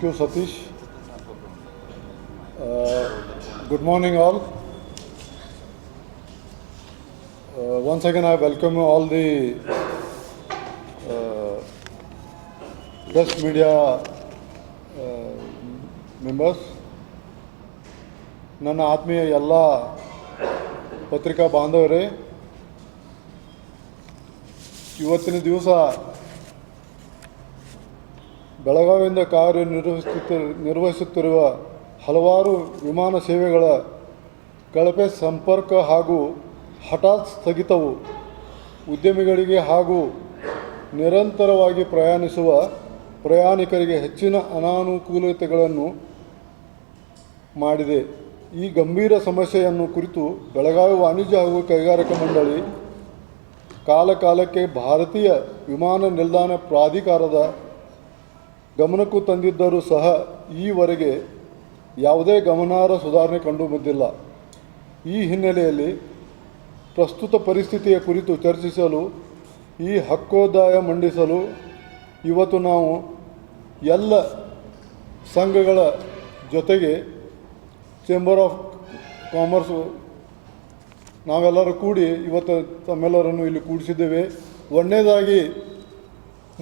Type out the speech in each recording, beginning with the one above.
Thank you, Satish. Good morning, all. Once again, I welcome you all the press media members. ನನ್ನ ಆತ್ಮೀಯ ಎಲ್ಲ ಪತ್ರಿಕಾ ಬಾಂಧವರೇ, ಇವತ್ತಿನ ದಿವಸ ಬೆಳಗಾವಿಯಿಂದ ನಿರ್ವಹಿಸುತ್ತಿರುವ ಹಲವಾರು ವಿಮಾನ ಸೇವೆಗಳ ಕಳಪೆ ಸಂಪರ್ಕ ಹಾಗೂ ಹಠಾತ್ ಸ್ಥಗಿತವು ಉದ್ಯಮಿಗಳಿಗೆ ಹಾಗೂ ನಿರಂತರವಾಗಿ ಪ್ರಯಾಣಿಸುವ ಪ್ರಯಾಣಿಕರಿಗೆ ಹೆಚ್ಚಿನ ಅನಾನುಕೂಲತೆಗಳನ್ನು ಮಾಡಿದೆ. ಈ ಗಂಭೀರ ಸಮಸ್ಯೆಯನ್ನು ಕುರಿತು ಬೆಳಗಾವಿ ವಾಣಿಜ್ಯ ಹಾಗೂ ಕೈಗಾರಿಕಾ ಮಂಡಳಿ ಕಾಲಕಾಲಕ್ಕೆ ಭಾರತೀಯ ವಿಮಾನ ನಿಲ್ದಾಣ ಪ್ರಾಧಿಕಾರದ ಗಮನಕ್ಕೂ ತಂದಿದ್ದರೂ ಸಹ ಈವರೆಗೆ ಯಾವುದೇ ಗಮನಾರ್ಹ ಸುಧಾರಣೆ ಕಂಡುಬಂದಿಲ್ಲ. ಈ ಹಿನ್ನೆಲೆಯಲ್ಲಿ ಪ್ರಸ್ತುತ ಪರಿಸ್ಥಿತಿಯ ಕುರಿತು ಚರ್ಚಿಸಲು ಈ ಹಕ್ಕೋತ್ತಾಯ ಮಂಡಿಸಲು ಇವತ್ತು ನಾವು ಎಲ್ಲ ಸಂಘಗಳ ಜೊತೆಗೆ ಚೇಂಬರ್ ಆಫ್ ಕಾಮರ್ಸ್ ನಾವೆಲ್ಲರೂ ಕೂಡಿ ಇವತ್ತು ತಮ್ಮೆಲ್ಲರನ್ನು ಇಲ್ಲಿ ಕೂಡಿಸಿದ್ದೇವೆ. ಒಂದನೇದಾಗಿ,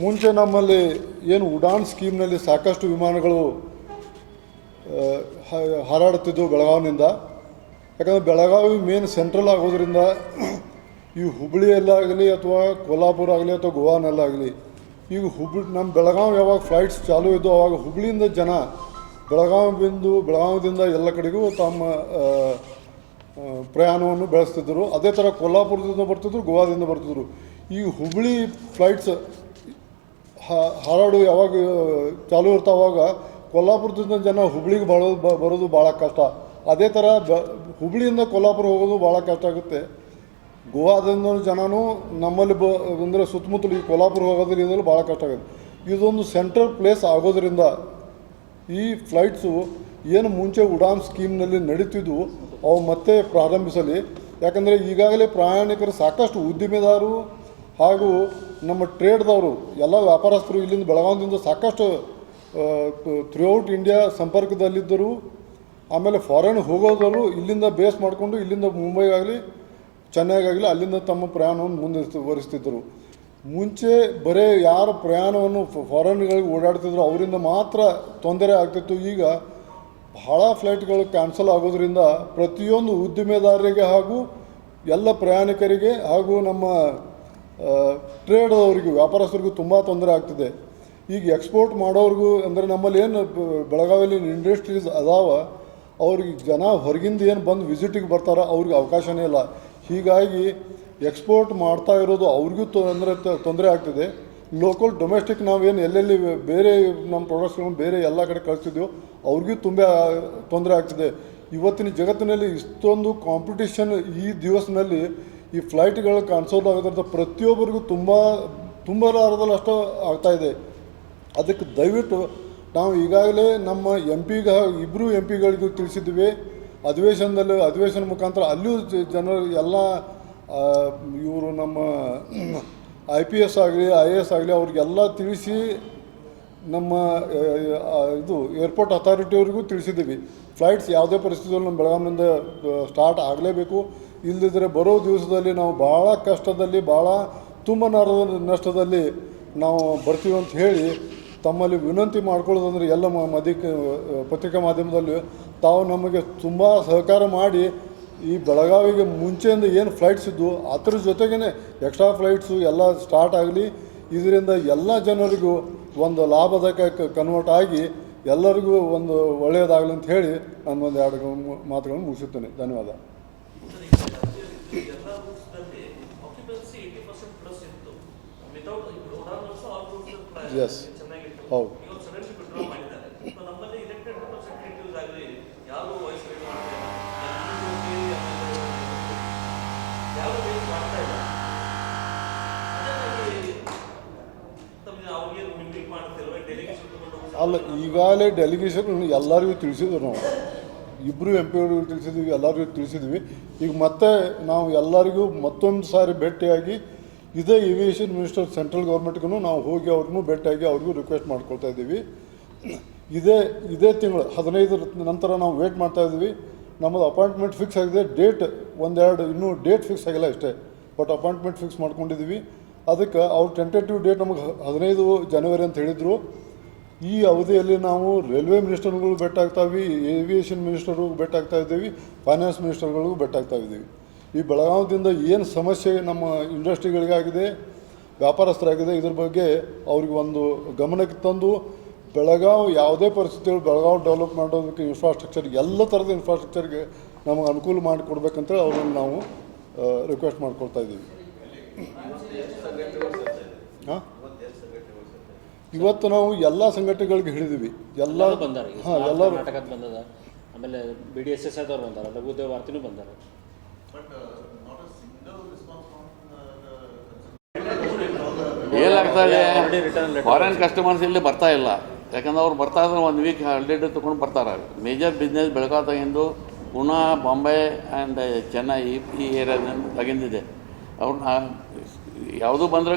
ಮುಂಚೆ ನಮ್ಮಲ್ಲಿ ಏನು ಉಡಾನ್ ಸ್ಕೀಮ್ನಲ್ಲಿ ಸಾಕಷ್ಟು ವಿಮಾನಗಳು ಹಾರಾಡುತ್ತಿದ್ದವು ಬೆಳಗಾವಿನಿಂದ. ಯಾಕಂದರೆ ಬೆಳಗಾವಿ ಮೇನ್ ಸೆಂಟ್ರಲ್ ಆಗೋದ್ರಿಂದ ಈ ಹುಬ್ಬಳ್ಳಿಯಲ್ಲಾಗಲಿ ಅಥವಾ ಕೊಲ್ಹಾಪುರ ಆಗಲಿ ಅಥವಾ ಗೋವಾನಲ್ಲಾಗಲಿ, ಈಗ ನಮ್ಮ ಬೆಳಗಾವಿ ಯಾವಾಗ ಫ್ಲೈಟ್ಸ್ ಚಾಲೂ ಇದ್ದವು ಆವಾಗ ಹುಬ್ಬಳ್ಳಿಯಿಂದ ಜನ ಬೆಳಗಾವಿದಿಂದ ಎಲ್ಲ ಕಡೆಗೂ ತಮ್ಮ ಪ್ರಯಾಣವನ್ನು ಬೆಳೆಸ್ತಿದ್ದರು. ಅದೇ ಥರ ಕೊಲ್ಹಾಪುರದಿಂದ ಬರ್ತಿದ್ರು, ಗೋವಾದಿಂದ ಬರ್ತಿದ್ರು. ಈ ಹುಬ್ಬಳ್ಳಿ ಫ್ಲೈಟ್ಸ್ ಹಾರಾಡು ಯಾವಾಗ ಚಾಲೂ ಇರ್ತಾವಾಗ ಕೊಲ್ಹಾಪುರದಿಂದ ಜನ ಹುಬ್ಳಿಗೆ ಬರೋದು ಭಾಳ ಕಷ್ಟ. ಅದೇ ಥರ ಹುಬ್ಳಿಯಿಂದ ಕೊಲ್ಹಾಪುರ ಹೋಗೋದು ಭಾಳ ಕಷ್ಟ ಆಗುತ್ತೆ. ಗೋವಾದಿಂದ ಜನನೂ ನಮ್ಮಲ್ಲಿ ಅಂದರೆ ಸುತ್ತಮುತ್ತಲು ಈ ಕೊಲ್ಹಾಪುರ ಹೋಗೋದ್ರಿಂದ ಭಾಳ ಕಷ್ಟ ಆಗುತ್ತೆ. ಇದೊಂದು ಸೆಂಟ್ರಲ್ ಪ್ಲೇಸ್ ಆಗೋದ್ರಿಂದ ಈ ಫ್ಲೈಟ್ಸು ಏನು ಮುಂಚೆ ಉಡಾನ್ ಸ್ಕೀಮ್ನಲ್ಲಿ ನಡೀತಿದ್ವು ಅವು ಮತ್ತೆ ಪ್ರಾರಂಭಿಸಲಿ. ಯಾಕಂದರೆ ಈಗಾಗಲೇ ಪ್ರಯಾಣಿಕರು ಸಾಕಷ್ಟು ಉದ್ದಿಮೆದಾರರು ಹಾಗೂ ನಮ್ಮ ಟ್ರೇಡ್ದವರು ಎಲ್ಲ ವ್ಯಾಪಾರಸ್ಥರು ಇಲ್ಲಿಂದ ಬೆಳಗಾವಿಯಿಂದ ಸಾಕಷ್ಟು ಥ್ರೂಔಟ್ ಇಂಡಿಯಾ ಸಂಪರ್ಕದಲ್ಲಿದ್ದರು. ಆಮೇಲೆ ಫಾರಿನ್ ಹೋಗೋದವರು ಇಲ್ಲಿಂದ ಬೇಸ್ ಮಾಡಿಕೊಂಡು ಇಲ್ಲಿಂದ ಮುಂಬೈಗಾಗಲಿ ಚೆನ್ನೈಗಾಗಲಿ ಅಲ್ಲಿಂದ ತಮ್ಮ ಪ್ರಯಾಣವನ್ನು ಮುಂದುವರಿಸ್ತಿದ್ದರು. ಮುಂಚೆ ಬರೀ ಯಾರು ಪ್ರಯಾಣವನ್ನು ಫಾರಿನ್ಗಳಿಗೆ ಓಡಾಡ್ತಿದ್ರು ಅವರಿಂದ ಮಾತ್ರ ತೊಂದರೆ ಆಗ್ತಿತ್ತು. ಈಗ ಭಾಳ ಫ್ಲೈಟ್ಗಳು ಕ್ಯಾನ್ಸಲ್ ಆಗೋದ್ರಿಂದ ಪ್ರತಿಯೊಂದು ಉದ್ದಿಮೆದಾರರಿಗೆ ಹಾಗೂ ಎಲ್ಲ ಪ್ರಯಾಣಿಕರಿಗೆ ಹಾಗೂ ನಮ್ಮ ಟ್ರೇಡ್ದವರಿಗೂ ವ್ಯಾಪಾರಸ್ಥರಿಗೂ ತುಂಬ ತೊಂದರೆ ಆಗ್ತಿದೆ. ಈಗ ಎಕ್ಸ್ಪೋರ್ಟ್ ಮಾಡೋರಿಗೂ ಅಂದರೆ ನಮ್ಮಲ್ಲಿ ಏನು ಬೆಳಗಾವಿಯಲ್ಲಿ ಇಂಡಸ್ಟ್ರೀಸ್ ಅದಾವ ಅವ್ರಿಗೆ ಜನ ಹೊರಗಿಂದ ಏನು ಬಂದು ವಿಸಿಟಿಗೆ ಬರ್ತಾರೋ ಅವ್ರಿಗೆ ಅವಕಾಶನೇ ಇಲ್ಲ. ಹೀಗಾಗಿ ಎಕ್ಸ್ಪೋರ್ಟ್ ಮಾಡ್ತಾ ಇರೋದು ಅವ್ರಿಗೂ ತೊಂದರೆ ಆಗ್ತಿದೆ. ಲೋಕಲ್ ಡೊಮೆಸ್ಟಿಕ್ ನಾವೇನು ಎಲ್ಲೆಲ್ಲಿ ಬೇರೆ ನಮ್ಮ ಪ್ರಾಡಕ್ಟ್ಸ್ಗಳನ್ನು ಬೇರೆ ಎಲ್ಲ ಕಡೆ ಕಳಿಸ್ತಿದ್ದೀವೋ ಅವ್ರಿಗೂ ತುಂಬ ತೊಂದರೆ ಆಗ್ತಿದೆ. ಇವತ್ತಿನ ಜಗತ್ತಿನಲ್ಲಿ ಇಷ್ಟೊಂದು ಕಾಂಪಿಟೇಷನ್ ಈ ದಿವಸದಲ್ಲಿ ಈ ಫ್ಲೈಟ್ಗಳು ಕ್ಯಾನ್ಸಲ್ ಆಗೋದ್ರಿಂದ ಪ್ರತಿಯೊಬ್ಬರಿಗೂ ತುಂಬಲಾರದಲ್ಲಿ ಅಷ್ಟು ಆಗ್ತಾಯಿದೆ. ಅದಕ್ಕೆ ದಯವಿಟ್ಟು ನಾವು ಈಗಾಗಲೇ ನಮ್ಮ ಇಬ್ಬರು ಎಂ ಪಿಗಳಿಗೂ ತಿಳಿಸಿದ್ವಿ. ಅಧಿವೇಶನ ಮುಖಾಂತರ ಅಲ್ಲಿಯೂ ಜನರು ಎಲ್ಲ ಇವರು ನಮ್ಮ IPS ಆಗಲಿ IAS ಆಗಲಿ ಅವ್ರಿಗೆಲ್ಲ ತಿಳಿಸಿ ನಮ್ಮ ಇದು ಏರ್ಪೋರ್ಟ್ ಅಥಾರಿಟಿಯವ್ರಿಗೂ ತಿಳಿಸಿದ್ದೀವಿ. ಫ್ಲೈಟ್ಸ್ ಯಾವುದೇ ಪರಿಸ್ಥಿತಿಯಲ್ಲಿ ನಮ್ಮ ಬೆಳಗಾವಿನಿಂದ ಸ್ಟಾರ್ಟ್ ಆಗಲೇಬೇಕು. ಇಲ್ಲದಿದ್ದರೆ ಬರೋ ದಿವಸದಲ್ಲಿ ನಾವು ಭಾಳ ಕಷ್ಟದಲ್ಲಿ ಭಾಳ ನಷ್ಟದಲ್ಲಿ ನಾವು ಬರ್ತೀವಿ ಅಂತ ಹೇಳಿ ತಮ್ಮಲ್ಲಿ ವಿನಂತಿ ಮಾಡ್ಕೊಳ್ಳೋದಂದ್ರೆ ಎಲ್ಲ ಪತ್ರಿಕಾ ಮಾಧ್ಯಮದಲ್ಲಿ ತಾವು ನಮಗೆ ತುಂಬ ಸಹಕಾರ ಮಾಡಿ ಈ ಬೆಳಗಾವಿಗೆ ಮುಂಚೆಯಿಂದ ಏನು ಫ್ಲೈಟ್ಸ್ ಇದ್ದು ಅದ್ರ ಜೊತೆಗೇ ಎಕ್ಸ್ಟ್ರಾ ಫ್ಲೈಟ್ಸು ಎಲ್ಲ ಸ್ಟಾರ್ಟ್ ಆಗಲಿ. ಇದರಿಂದ ಎಲ್ಲ ಜನರಿಗೂ ಒಂದು ಲಾಭದಾಯಕ ಕನ್ವರ್ಟ್ ಆಗಿ ಎಲ್ಲರಿಗೂ ಒಂದು ಒಳ್ಳೆಯದಾಗಲಿ ಅಂತ ಹೇಳಿ ನಾನು ಒಂದು 2 ಮಾತುಗಳನ್ನು ಮುಗಿಸುತ್ತೇನೆ. ಧನ್ಯವಾದ. ಎಸ್, ಹೌದು. ಅಲ್ಲ, ಈಗಾಗಲೇ ಡೆಲಿಗೇಷನ್ ಎಲ್ಲರಿಗೂ ತಿಳಿಸಿದ್ರು. ನಾವು ಇಬ್ಬರು ಎಂ ಪಿಗಳಿಗೂ ತಿಳಿಸಿದ್ವಿ, ಎಲ್ಲರಿಗೂ ತಿಳಿಸಿದ್ವಿ. ಈಗ ಮತ್ತೆ ನಾವು ಎಲ್ಲರಿಗೂ ಮತ್ತೊಂದು ಸಾರಿ ಭೇಟಿಯಾಗಿ ಇದೇ ಏವಿಯೇಷನ್ ಮಿನಿಸ್ಟರ್ ಸೆಂಟ್ರಲ್ ಗೌರ್ಮೆಂಟ್ಗೂ ನಾವು ಹೋಗಿ ಅವ್ರಿಗೂ ಭೇಟಿಯಾಗಿ ಅವ್ರಿಗೂ ರಿಕ್ವೆಸ್ಟ್ ಮಾಡ್ಕೊಳ್ತಾ ಇದ್ದೀವಿ. ಇದೇ ತಿಂಗಳು 15 ನಂತರ ನಾವು ವೇಟ್ ಮಾಡ್ತಾ ಇದ್ವಿ. ನಮ್ಮದು ಅಪಾಯಿಂಟ್ಮೆಂಟ್ ಫಿಕ್ಸ್ ಆಗಿದೆ. ಡೇಟ್ ಒಂದೆರಡು ಇನ್ನೂ ಡೇಟ್ ಫಿಕ್ಸ್ ಆಗಿಲ್ಲ ಅಷ್ಟೇ, ಬಟ್ ಅಪಾಯಿಂಟ್ಮೆಂಟ್ ಫಿಕ್ಸ್ ಮಾಡ್ಕೊಂಡಿದ್ದೀವಿ. ಅದಕ್ಕೆ ಅವ್ರು ಟೆಂಟೇಟಿವ್ ಡೇಟ್ ನಮಗೆ 15 ಜನವರಿ ಅಂತ ಹೇಳಿದರು. ಈ ಅವಧಿಯಲ್ಲಿ ನಾವು ರೈಲ್ವೆ ಮಿನಿಸ್ಟರ್ಗಳು ಭೇಟಿ ಆಗ್ತಾವೆ, ಏವಿಯೇಷನ್ ಮಿನಿಸ್ಟರ್ಗೂ ಭೇಟಿ ಆಗ್ತಾ ಇದ್ದೀವಿ, ಫೈನಾನ್ಸ್ ಮಿನಿಸ್ಟರ್ಗಳಿಗೂ ಭೇಟಿ ಆಗ್ತಾ ಇದ್ದೀವಿ. ಈ ಬೆಳಗಾವಿಯಿಂದ ಏನು ಸಮಸ್ಯೆ ನಮ್ಮ ಇಂಡಸ್ಟ್ರಿಗಳಿಗಾಗಿದೆ, ವ್ಯಾಪಾರಸ್ಥರಾಗಿದೆ, ಇದ್ರ ಬಗ್ಗೆ ಅವ್ರಿಗೆ ಒಂದು ಗಮನಕ್ಕೆ ತಂದು ಬೆಳಗಾವಿ ಯಾವುದೇ ಪರಿಸ್ಥಿತಿಗಳು ಬೆಳಗಾವಿ ಡೆವಲಪ್ ಮಾಡೋದಕ್ಕೆ ಇನ್ಫ್ರಾಸ್ಟ್ರಕ್ಚರ್ ಎಲ್ಲ ಥರದ ಇನ್ಫ್ರಾಸ್ಟ್ರಕ್ಚರ್ಗೆ ನಮಗೆ ಅನುಕೂಲ ಮಾಡಿಕೊಡ್ಬೇಕಂತೇಳಿ ಅವ್ರನ್ನ ನಾವು ರಿಕ್ವೆಸ್ಟ್ ಮಾಡ್ಕೊಳ್ತಾ ಇದ್ದೀವಿ. ಹಾಂ, ಇವತ್ತು ನಾವು ಎಲ್ಲ ಸಂಘಟನೆಗಳಿಗೆ ಹಿಡಿದೀವಿ. ಎಲ್ಲ ಹಾಂ, ಎಲ್ಲರೂ ನಾಟಕದ ಬಂದದ. ಆಮೇಲೆ BDSS ಅವ್ರು ಬಂದಾರ, ಲಘುದೇವ ವಾರ್ತಿನೂ ಬಂದಾರ. ಏನಾಗ್ತದೆ, ಫಾರಿನ್ ಕಸ್ಟಮರ್ಸ್ ಇಲ್ಲಿ ಬರ್ತಾ ಇಲ್ಲ. ಯಾಕಂದ್ರೆ ಅವ್ರು ಬರ್ತಾ ಇದ್ರೆ 1 ವೀಕ್ ಹಾಲಿಡೇ ತೊಗೊಂಡು ಬರ್ತಾರೆ. ಮೇಜರ್ ಬಿಸ್ನೆಸ್ ಬೆಳಗಾವಿದಾಗಿಂದು ಪುಣೆ, ಬಾಂಬೆ ಆ್ಯಂಡ್ ಚೆನ್ನೈ ಈ ಏರಿಯಾದಿಂದ ತಗಿಂದಿದೆ. ಅವ್ರನ್ನ ಯಾವುದೂ ಬಂದರೆ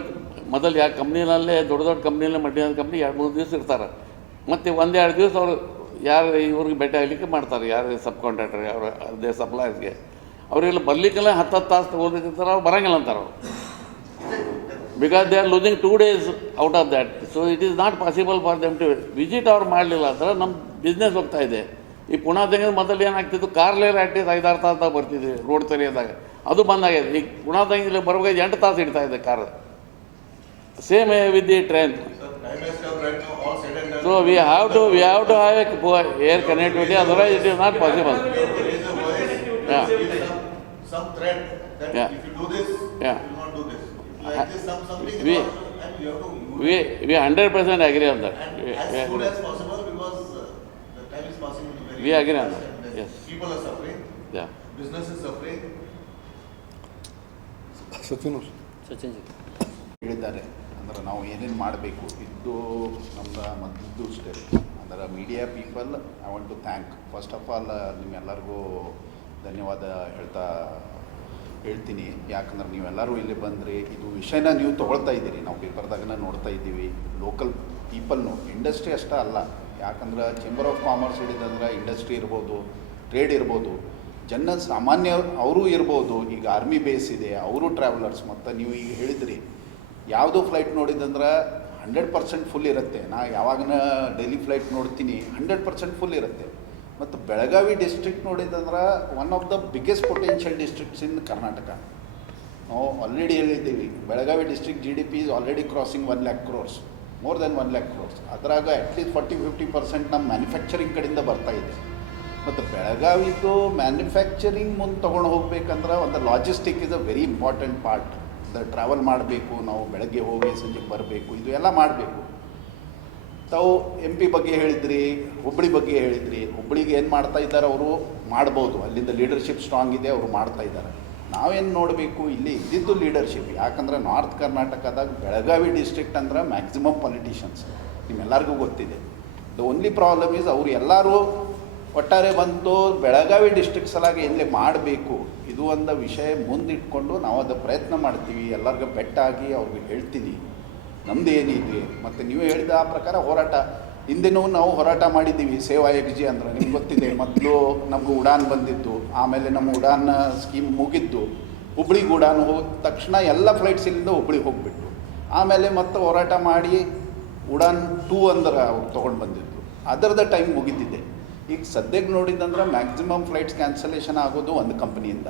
ಮೊದಲು ಯಾವ ಕಂಪ್ನಿನಲ್ಲೇ ದೊಡ್ಡ ಕಂಪ್ನಿಯಲ್ಲೇ ಮಲ್ಟಿನೇಷನಲ್ ಕಂಪ್ನಿ 2-3 ದಿವಸ ಇರ್ತಾರೆ. ಮತ್ತು 1-2 ದಿವಸ ಅವರು ಯಾರು ಇವ್ರಿಗೆ ಭೇಟಿ ಆಗಲಿಕ್ಕೆ ಮಾಡ್ತಾರೆ, ಯಾರು ಸಬ್ ಕಾಂಟ್ರಾಕ್ಟರ್ ಅವ್ರ ಅದೇ ಸಪ್ಲೈಸ್ಗೆ. ಅವರೆಲ್ಲ ಬರಲಿಕ್ಕೆಲ್ಲ 10 ತಾಸು ತೊಗೊಳ್ಬೇಕಿರ್ತಾರೆ, ಅವ್ರು ಬರೋಂಗಿಲ್ಲ ಅಂತಾರೆ ಅವರು. Because they are losing 2 days out of that. So it is not possible for them to visit ಅವ್ರು ಮಾಡಲಿಲ್ಲ ಅಂದ್ರೆ ನಮ್ಮ ಬಿಸ್ನೆಸ್ ಹೋಗ್ತಾ ಇದೆ. ಈ ಪುಣಾದಂಗೆ ಮೊದಲು ಏನಾಗ್ತಿತ್ತು, ಕಾರ್ಲೇರ್ ಅಟ್ಲೀಸ್ಟ್ 5-6 ತಾಸು ಬರ್ತಿದ್ವಿ ರೋಡ್ ತೆರೆಯೋದಾಗ, ಅದು ಬಂದಾಗಿದೆ. ಈಗ ಪುಣಾದಂಗೆ ಬರುವಾಗ 8 ತಾಸು ಇಡ್ತಾ ಇದೆ car. Same with the train. So we have to have a air connectivity, otherwise it is not possible. We 100% agree on that. As soon as possible, because the time is passing very. We agree on that. Yes. People are suffering. Yeah. Business is suffering. Sachin ಹೇಳಿದ್ದಾರೆ. ಅಂದರೆ ನಾವು ಏನೇನು ಮಾಡಬೇಕು ಇದು ನಮ್ದು ಮೊದಲು step. ಅಂದರೆ media people I want to thank. First of all ನಿಮ್ಮೆಲ್ಲರಿಗೂ ಧನ್ಯವಾದ ಹೇಳ್ತೀನಿ. ಯಾಕಂದ್ರೆ ನೀವೆಲ್ಲರೂ ಇಲ್ಲಿ ಬಂದರೆ ಇದು ವಿಷಯನ ನೀವು ತೊಗೊಳ್ತಾ ಇದ್ದೀರಿ. ನಾವು ಪೇಪರ್ದಾಗನ ನೋಡ್ತಾ ಇದ್ದೀವಿ. ಲೋಕಲ್ ಪೀಪಲ್ನು, ಇಂಡಸ್ಟ್ರಿ ಅಷ್ಟೇ ಅಲ್ಲ. ಯಾಕಂದ್ರೆ ಚೇಂಬರ್ ಆಫ್ ಕಾಮರ್ಸ್ ಹಿಡಿದಂದ್ರೆ ಇಂಡಸ್ಟ್ರಿ ಇರ್ಬೋದು, ಟ್ರೇಡ್ ಇರ್ಬೋದು, ಜನ ಸಾಮಾನ್ಯ ಅವರು ಇರ್ಬೋದು. ಈಗ ಆರ್ಮಿ ಬೇಸ್ ಇದೆ, ಅವರು ಟ್ರಾವೆಲರ್ಸ್. ಮತ್ತು ನೀವು ಈಗ ಹೇಳಿದ್ರಿ ಯಾವುದೋ ಫ್ಲೈಟ್ ನೋಡಿದಂದ್ರೆ 100% ಫುಲ್ ಇರುತ್ತೆ. ನಾ ಯಾವಾಗನ ಡೈಲಿ ಫ್ಲೈಟ್ ನೋಡ್ತೀನಿ 100% ಫುಲ್ ಇರುತ್ತೆ. ಮತ್ತು ಬೆಳಗಾವಿ ಡಿಸ್ಟ್ರಿಕ್ಟ್ ನೋಡಿದಂದ್ರೆ one of the biggest potential districts in Karnataka. ನಾವು ಆಲ್ರೆಡಿ ಹೇಳಿದ್ದೀವಿ, Belagavi district GDP is already crossing 1 lakh crores, more than 1 lakh crores. ಅದ್ರಾಗ ಅಟ್ಲೀಸ್ಟ್ 40-50% ನಮ್ಮ ಮ್ಯಾನುಫ್ಯಾಕ್ಚರಿಂಗ್ ಕಡೆಯಿಂದ ಬರ್ತಾ ಇದೆ. ಮತ್ತು ಬೆಳಗಾವಿದು ಮ್ಯಾನುಫ್ಯಾಕ್ಚರಿಂಗ್ ಮುಂದೆ ತೊಗೊಂಡು ಹೋಗ್ಬೇಕಂದ್ರೆ ಒಂದು logistic is a very important part. Travel ಮಾಡಬೇಕು, ನಾವು ಬೆಳಗ್ಗೆ ಹೋಗಿ ಸಂಜೆಗೆ ಬರಬೇಕು, ಇದು ಎಲ್ಲ ಮಾಡಬೇಕು. ತಾವು MP ಬಗ್ಗೆ ಹೇಳಿದ್ರಿ, ಹುಬ್ಬಳ್ಳಿ ಬಗ್ಗೆ ಹೇಳಿದ್ರಿ. ಹುಬ್ಬಳ್ಳಿಗೆ ಏನು ಮಾಡ್ತಾ ಇದ್ದಾರೆ ಅವರು ಮಾಡ್ಬೋದು, ಅಲ್ಲಿಂದ ಲೀಡರ್ಶಿಪ್ ಸ್ಟ್ರಾಂಗ್ ಇದೆ, ಅವರು ಮಾಡ್ತಾ ಇದ್ದಾರೆ. ನಾವೇನು ನೋಡಬೇಕು, ಇಲ್ಲಿ ಇದ್ದಿದ್ದು ಲೀಡರ್ಶಿಪ್. ಯಾಕಂದರೆ ನಾರ್ತ್ ಕರ್ನಾಟಕದಾಗ ಬೆಳಗಾವಿ ಡಿಸ್ಟ್ರಿಕ್ಟ್ ಅಂದ್ರೆ ಮ್ಯಾಕ್ಸಿಮಮ್ ಪೊಲಿಟಿಷಿಯನ್ಸ್, ನಿಮ್ಮೆಲ್ಲರಿಗೂ ಗೊತ್ತಿದೆ. ದ ಓನ್ಲಿ ಪ್ರಾಬ್ಲಮ್ ಈಸ್ ಅವರು ಎಲ್ಲರೂ ಒಟ್ಟಾರೆ ಬಂದು ಬೆಳಗಾವಿ ಡಿಸ್ಟ್ರಿಕ್ಟ್ ಸಲಾಗಿ ಎಲ್ಲಿ ಮಾಡಬೇಕು, ಇದು ಒಂದು ವಿಷಯ ಮುಂದಿಟ್ಕೊಂಡು ನಾವು ಅದು ಪ್ರಯತ್ನ ಮಾಡ್ತೀವಿ. ಎಲ್ಲರಿಗೂ ಬೆಟ್ಟಾಗಿ ಅವ್ರಿಗೆ ಹೇಳ್ತೀನಿ ನಮ್ಮದು ಏನಿದೆ. ಮತ್ತು ನೀವು ಹೇಳಿದ ಆ ಪ್ರಕಾರ ಹೋರಾಟ ಹಿಂದೆನೂ ನಾವು ಹೋರಾಟ ಮಾಡಿದ್ದೀವಿ. ಸೇವಾ XG ಅಂದ್ರೆ ನಿಮ್ಗೆ ಗೊತ್ತಿದೆ. ಮೊದಲು ನಮಗೂ ಉಡಾನ್ ಬಂದಿದ್ದು, ಆಮೇಲೆ ನಮ್ಮ ಉಡಾನ್ ಸ್ಕೀಮ್ ಮುಗಿದ್ದು, ಹುಬ್ಳಿಗೆ ಉಡಾನ್ ಹೋದ ತಕ್ಷಣ ಎಲ್ಲ ಫ್ಲೈಟ್ಸ್ ಇಲ್ಲಿಂದ ಹುಬ್ಳಿಗೆ ಹೋಗಿಬಿಟ್ಟು, ಆಮೇಲೆ ಮತ್ತೆ ಹೋರಾಟ ಮಾಡಿ ಉಡಾನ್ 2 ಅಂದ್ರೆ ಅವ್ರು ತೊಗೊಂಡು ಬಂದಿದ್ದು, ಅದರದ ಟೈಮ್ ಮುಗಿದಿದೆ. ಈಗ ಸದ್ಯಕ್ಕೆ ನೋಡಿದಂದ್ರೆ ಮ್ಯಾಕ್ಸಿಮಮ್ ಫ್ಲೈಟ್ಸ್ ಕ್ಯಾನ್ಸಲೇಷನ್ ಆಗೋದು ಒಂದು ಕಂಪ್ನಿಯಿಂದ.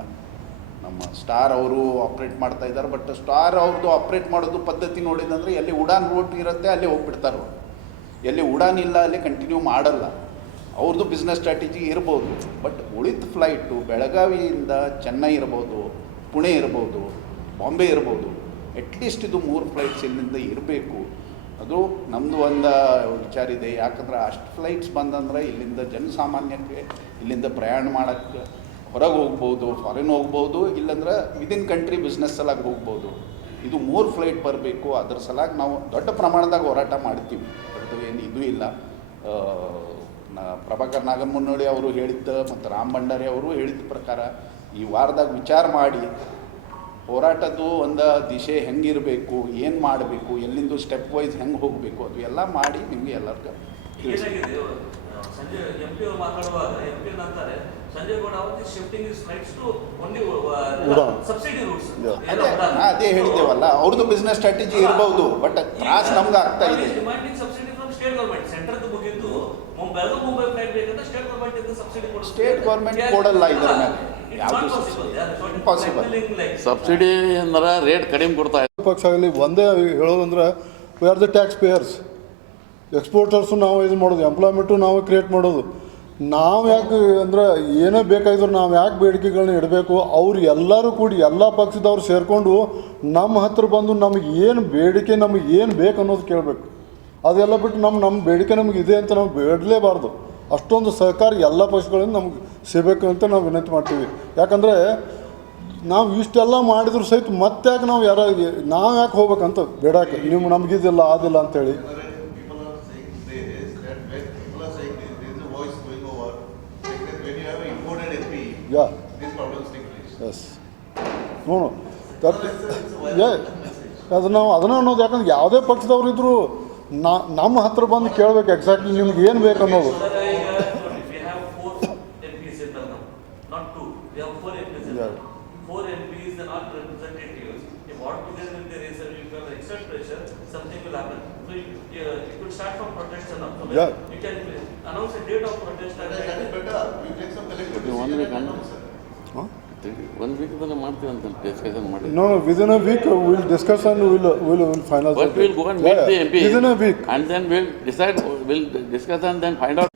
ನಮ್ಮ ಸ್ಟಾರ್ ಅವರು ಆಪ್ರೇಟ್ ಮಾಡ್ತಾ ಇದ್ದಾರೆ. ಬಟ್ ಸ್ಟಾರ್ ಅವ್ರದ್ದು ಆಪ್ರೇಟ್ ಮಾಡೋದು ಪದ್ಧತಿ ನೋಡಿದಂದರೆ ಎಲ್ಲಿ ಉಡಾನ್ ರೂಟ್ ಇರುತ್ತೆ ಅಲ್ಲಿ ಹೋಗ್ಬಿಡ್ತಾರೆ, ಎಲ್ಲಿ ಉಡಾನ್ ಇಲ್ಲ ಅಲ್ಲಿ ಕಂಟಿನ್ಯೂ ಮಾಡಲ್ಲ. ಅವ್ರದ್ದು ಬಿಸ್ನೆಸ್ ಸ್ಟ್ರಾಟಜಿ ಇರ್ಬೋದು. ಬಟ್ ಉಳಿದ ಫ್ಲೈಟು ಬೆಳಗಾವಿಯಿಂದ ಚೆನ್ನೈ ಇರ್ಬೋದು, ಪುಣೆ ಇರ್ಬೋದು, ಬಾಂಬೆ ಇರ್ಬೋದು, ಅಟ್ಲೀಸ್ಟ್ ಇದು 3 ಫ್ಲೈಟ್ಸ್ ಇಲ್ಲಿಂದ ಇರಬೇಕು. ಅದು ನಮ್ಮದು ಒಂದು ವಿಚಾರ ಇದೆ. ಯಾಕಂದ್ರೆ ಅಷ್ಟು ಫ್ಲೈಟ್ಸ್ ಬಂದಂದ್ರೆ ಇಲ್ಲಿಂದ ಜನಸಾಮಾನ್ಯಕ್ಕೆ ಇಲ್ಲಿಂದ ಪ್ರಯಾಣ ಮಾಡೋಕ್ಕೆ ಹೊರಗೆ ಹೋಗ್ಬೋದು, ಫಾರಿನ್ ಹೋಗ್ಬೋದು, ಇಲ್ಲಾಂದ್ರೆ ವಿದಿನ್ ಕಂಟ್ರಿ ಬಿಸ್ನೆಸ್ ಸಲಾಗಿ ಹೋಗ್ಬೋದು. ಇದು 3 ಫ್ಲೈಟ್ ಬರಬೇಕು. ಅದ್ರ ಸಲಾಗಿ ನಾವು ದೊಡ್ಡ ಪ್ರಮಾಣದಾಗ ಹೋರಾಟ ಮಾಡ್ತೀವಿ. ದೊಡ್ಡದು ಏನು ಇದು ಇಲ್ಲ. ಪ್ರಭಾಕರ್ ನಾಗಮುನ್ನೋಳಿ ಅವರು ಹೇಳಿದ್ದ ಮತ್ತು ರಾಮ್ ಭಂಡಾರಿ ಅವರು ಹೇಳಿದ ಪ್ರಕಾರ ಈ ವಾರದಾಗ ವಿಚಾರ ಮಾಡಿ ಹೋರಾಟದ್ದು ಒಂದು ದಿಶೆ ಹೆಂಗಿರಬೇಕು, ಏನು ಮಾಡಬೇಕು, ಎಲ್ಲಿಂದು ಸ್ಟೆಪ್ ವೈಸ್ ಹೆಂಗೆ ಹೋಗಬೇಕು, ಅದು ಎಲ್ಲ ಮಾಡಿ ನಿಮಗೆ ಎಲ್ಲರಿಗೂ ಏನಾಗಿದೆ ಸಂಜಯ್ ಎಂ ಪಿ ಅವರು ಮಾತಾಡುವಾಗ ಎಂ ಪಿ ಅಂತಾರೆ ಸಂಜಯ್ ಗೌಡ ಅವತ್ತು shifting is rights to only subsidy routes. ಅದೇ ಹೇಳಿದ್ದೇವಲ್ಲ, ಅವ್ರದ್ದು ಬಿಸ್ನೆಸ್ ಸ್ಟ್ರಾಟಜಿ ಇರಬಹುದು, ಬಟ್ ತ್ರಾಸ್ ನಮ್ಗೆ ಆಗ್ತಾ ಇದೆ. Demanding subsidy from state government. ಸೆಂಟ್ರದ್ದು ಮುಗಿದ್ದು ಬೆಳಗಾವಿ ಮುಂಬೈ ಫ್ಲೈಟ್ ಬೇಕಂತ ಸ್ಟೇಟ್ ಗೌರ್ಮೆಂಟ್ ಇಂದ ಸಬ್ಸಿಡಿ ಕೊಡ್ತಾರೆ. ಸ್ಟೇಟ್ ಗೌರ್ಮೆಂಟ್ ಕೊಡಲ್ಲ ಇದರ ಮೇಲೆ, ಯಾವುದು ಇಂಪಾಸಿಬಲ್. ಸಬ್ಸಿಡಿ ಅಂದ್ರೆ ರೇಟ್ ಕಡಿಮೆ ಕೊಡ್ತಾ ಇದ್ದಾರೆ. ಪಕ್ಷ ಆಗಲಿ ಒಂದೇ ಹೇಳೋದಂದ್ರೆ we are the tax payers. Exporters ನಾವು ಇದು ಮಾಡೋದು, ಎಂಪ್ಲಾಯ್ಮೆಂಟು ನಾವು ಕ್ರಿಯೇಟ್ ಮಾಡೋದು. ನಾವು ಯಾಕೆ ಅಂದ್ರೆ ಏನೇ ಬೇಕಾಗಿದ್ರು ನಾವು ಯಾಕೆ ಬೇಡಿಕೆಗಳನ್ನ ಇಡಬೇಕು? ಅವ್ರು ಎಲ್ಲರೂ ಕೂಡಿ ಎಲ್ಲ ಪಕ್ಷದವ್ರು ಸೇರಿಕೊಂಡು ನಮ್ಮ ಹತ್ರ ಬಂದು ನಮಗೆ ಏನು ಬೇಡಿಕೆ, ನಮಗೆ ಏನು ಬೇಕು ಅನ್ನೋದು ಕೇಳಬೇಕು. ಅದೆಲ್ಲ ಬಿಟ್ಟು ನಮ್ಮ ಬೇಡಿಕೆ ನಮಗೆ ಇದೆ ಅಂತ ನಾವು ಬೇಡಲೇಬಾರ್ದು. ಅಷ್ಟೊಂದು ಸಹಕಾರ ಎಲ್ಲ ಪಕ್ಷಗಳಿಂದ ನಮ್ಗೆ ಸಿಗಬೇಕು ಅಂತ ನಾವು ವಿನಂತಿ ಮಾಡ್ತೀವಿ. ಯಾಕಂದರೆ ನಾವು ಇಷ್ಟೆಲ್ಲ ಮಾಡಿದ್ರು ಸಹಿತ ಮತ್ತೆ ಯಾಕೆ ನಾವು ನಾವು ಯಾಕೆ ಹೋಗ್ಬೇಕಂತ ಬೇಡಕ್ಕೆ, ನೀವು ನಮಗಿದಿಲ್ಲ ಅದಿಲ್ಲ ಅಂತೇಳಿ. People are saying this, that when people are saying this, there is a voice going over, saying that when you have an imported MP, Yeah. these problems take place. Yes no that It's a ಅದು ನಾವು ಅದನ್ನ ಅನ್ನೋದು. ಯಾಕಂದ್ರೆ ಯಾವುದೇ ಪಕ್ಷದವ್ರು ಇದ್ದರೂ ನಮ್ಮ ಹತ್ರ ಬಂದು ಕೇಳಬೇಕು ಎಕ್ಸಾಕ್ಟ್ಲಿ ನಿಮ್ಗೆ ಏನು ಬೇಕು ಅನ್ನೋದು. We have 4 MPs in Belgaum, not 2. We have 4 MPs in Belgaum. 4 MPs are not representatives. If all together if there is a extra pressure, something will happen. So it could start from protest and also. Yeah. You can announce a date of protest and that is better. We take some collective Okay, 1 week decision. and- 1 weekದಲ್ಲಿ ಮಾಡ್ತೀವಿ ಅಂತ discussion ಮಾಡಿ. No, within a week we'll discuss and we'll finalize. First we'll go and meet the MP. Within a week. And then we'll decide, we'll discuss and then find out.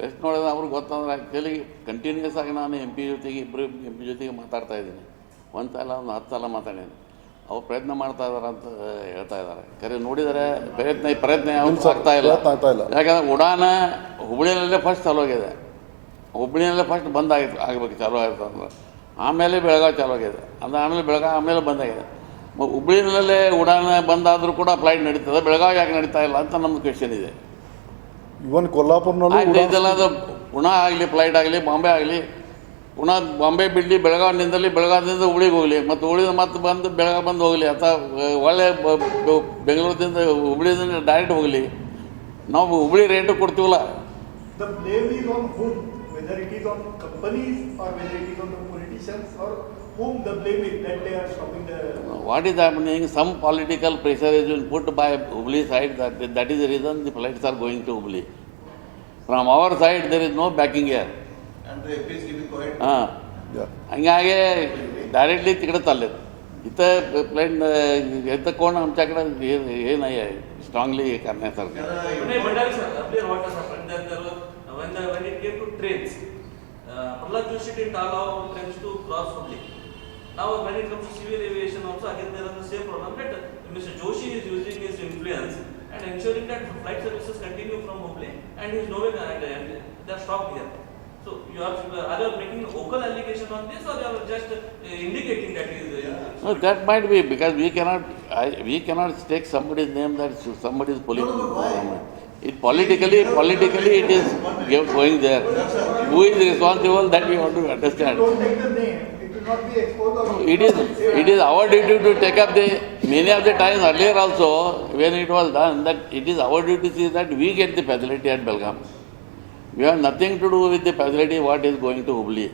Best ನೋಡಿದ್ರೆ ಅವ್ರಿಗೆ ಗೊತ್ತಂದ್ರೆ actually continuous ಆಗಿ ನಾನು M P ಜೊತೆಗೆ ಇಬ್ಬರು M P ಜೊತೆಗೆ ಮಾತಾಡ್ತಾ ಇದ್ದೀನಿ. ಒಂದು ಸಲ 10 ಸಲ ಮಾತಾಡೀನಿ. ಅವ್ರು ಪ್ರಯತ್ನ ಮಾಡ್ತಾ ಇದ್ದಾರೆ ಅಂತ ಹೇಳ್ತಾ ಇದ್ದಾರೆ. ಖರೆ ನೋಡಿದರೆ ಪ್ರಯತ್ನ ಯಾವುದು ಆಗ್ತಾ ಇಲ್ಲ. ಯಾಕಂದರೆ ಉಡಾನ ಹುಬ್ಬಳ್ಳಿಯಲ್ಲೇ ಫಸ್ಟ್ ಚಾಲೂ ಆಗಿದೆ. ಹುಬ್ಬಳ್ಳಿಯಲ್ಲೇ ಫಸ್ಟ್ ಬಂದ್ ಆಗಬೇಕು ಚಾಲೂ ಆಯಿತು ಅಂದ್ರೆ. ಆಮೇಲೆ ಬೆಳಗಾವಿ ಚಾಲೂ ಆಗಿದೆ. ಅದು ಆಮೇಲೆ ಬೆಳಗಾವಿ ಆಮೇಲೆ ಬಂದಾಗಿದೆ. ಹುಬ್ಬಳ್ಳಿನಲ್ಲೇ ಉಡಾನ ಬಂದಾದರೂ ಕೂಡ ಫ್ಲೈಟ್ ನಡೀತದೆ, ಬೆಳಗಾವಿ ಯಾಕೆ ನಡೀತಾ ಇಲ್ಲ ಅಂತ ನಮ್ಮದು ಕ್ವೆಶನ್ ಇದೆ. ಇವನ್ ಕೊಲ್ಲಾಪುರ್ನಲ್ಲೂ ಇದೆಲ್ಲ ಅದು ಪುಣೆ ಆಗಲಿ ಫ್ಲೈಟ್ ಆಗಲಿ ಬಾಂಬೆ ಆಗಲಿ, ಪುಣೆ ಬಾಂಬೆ ಬಿಡಲಿ, ಬೆಳಗಾವಿ ನಿಂದಲಿ, ಬೆಳಗಾವಿಯಿಂದ ಹುಬ್ಳಿಗೆ ಹೋಗಲಿ, ಮತ್ತು ಹುಬ್ಳಿದ ಮತ್ತೆ ಬಂದು ಬೆಳಗಾವಿ ಬಂದು ಹೋಗಲಿ, ಅಥವಾ ಒಳ್ಳೆ ಬೆಂಗಳೂರಿಂದ ಹುಬ್ಳಿದಿಂದ ಡೈರೆಕ್ಟ್ ಹೋಗಲಿ, ನಾವು ಹುಬ್ಳಿ ರೇಟು ಕೊಡ್ತೀವಲ್ಲ. The blame is on whom? Whether it is on companies or whether it is on the politicians, or whom the blame is that they are stopping the. What is happening? Some political pressure has been put by Hubli side that is the reason the flights are going to Hubli. From our side there is no backing here. And the MP is keeping quiet. ಹಂಗಾಗಿ directly तिकडे चालले. इथं plane इथं कोण आमच्याकडे हे नाही आहे strongly हे करण्यासारखं. Earlier what has happened that there was, when it came to trains, Prahlad Joshi didn't allow trains to cross Hubli. Now when it comes to civil aviation also again there is the same problem that Mr. Joshi is using his influence and ensuring that flight services continue from Hubli and he is nowhere and they are stopped here. So you are making a vocal allegation on this, or you are just indicating that he is? No, that might be because we cannot take somebody's name that somebody is political. It politically it is going there. Who is responsible, that we want to understand. Don't take the name, it will not be exposed. Or It is our duty to take up the many of the times earlier also when it was done that it is our duty to see that we get the facility at Belgaum. We have nothing to do with the facility what is going to Hubli.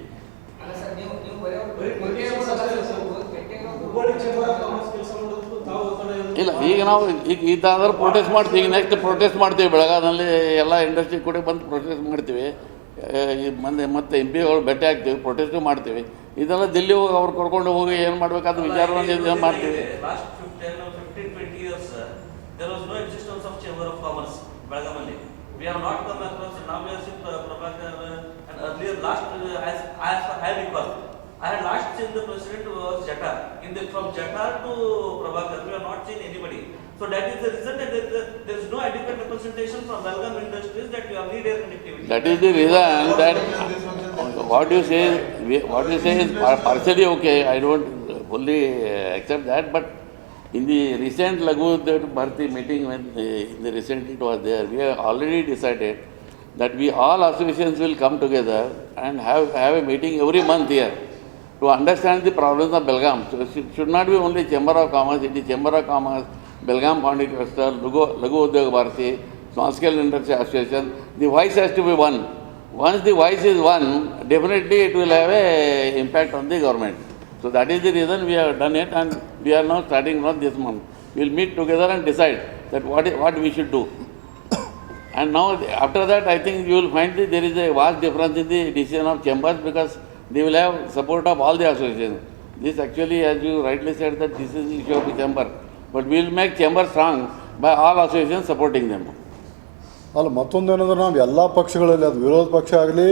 ಇಲ್ಲ ಈಗ ನಾವು ಈಗ ಇದಾದ್ರೆ protest ಮಾಡ್ತೀವಿ. ಈಗ next protest ಮಾಡ್ತೀವಿ ಬೆಳಗಾವಿನಲ್ಲಿ ಎಲ್ಲ industry ಕೂಡ ಬಂದು ಪ್ರೊಟೆಸ್ಟ್ ಮಾಡ್ತೀವಿ. ಮತ್ತೆ ಎಂ ಪಿಗಳು ಭೇಟಿ ಆಗ್ತೀವಿ, ಪ್ರೊಟೆಸ್ಟು ಮಾಡ್ತೀವಿ. ಇದೆಲ್ಲ ದಿಲ್ಲಿ ಹೋಗಿ ಅವ್ರು ಕರ್ಕೊಂಡು ಹೋಗಿ ಏನು ಮಾಡಬೇಕಾದ ವಿಚಾರವನ್ನು ಮಾಡ್ತೀವಿ. Last 15-20 years, there was no existence of Chamber of Commerce, Belgaum. We have not come across. Now we are seeing Prabhakar and earlier last as I recall, I had last seen the president was Jattar. From Jattar to Prabhakar, we have not seen anybody. So that is the reason that there is no adequate representation from Belgaum industries that we have need air connectivity. That is the reason that what you say is partially okay. I don't fully accept that, but in the recent Laghu Bharti meeting, when in the recent it was there, we have already decided that we all associations will come together and have a meeting every month here to understand the problems of Belgaum. So it should not be only Chamber of Commerce, it is Chamber of Commerce, Belgaum Founding Cluster, Laghu Udyog Bharti. small scale industry association, the voice has to be one. Once the voice is one, definitely it will have a impact on the government. So that is the reason we have done it, and we are now starting from this month. We will meet together and decide that what we should do. And now after that, I think you will find that there is a vast difference in the decision of chambers, because they will have support of all the associations. This actually, as you rightly said, that this is the issue of the chamber. But we will make chamber strong by all associations supporting them. ಅಲ್ಲ ಮತ್ತೊಂದೇನಂದ್ರೆ ನಾವು ಎಲ್ಲ ಪಕ್ಷಗಳಲ್ಲಿ ಅದು ವಿರೋಧ ಪಕ್ಷ ಆಗಲಿ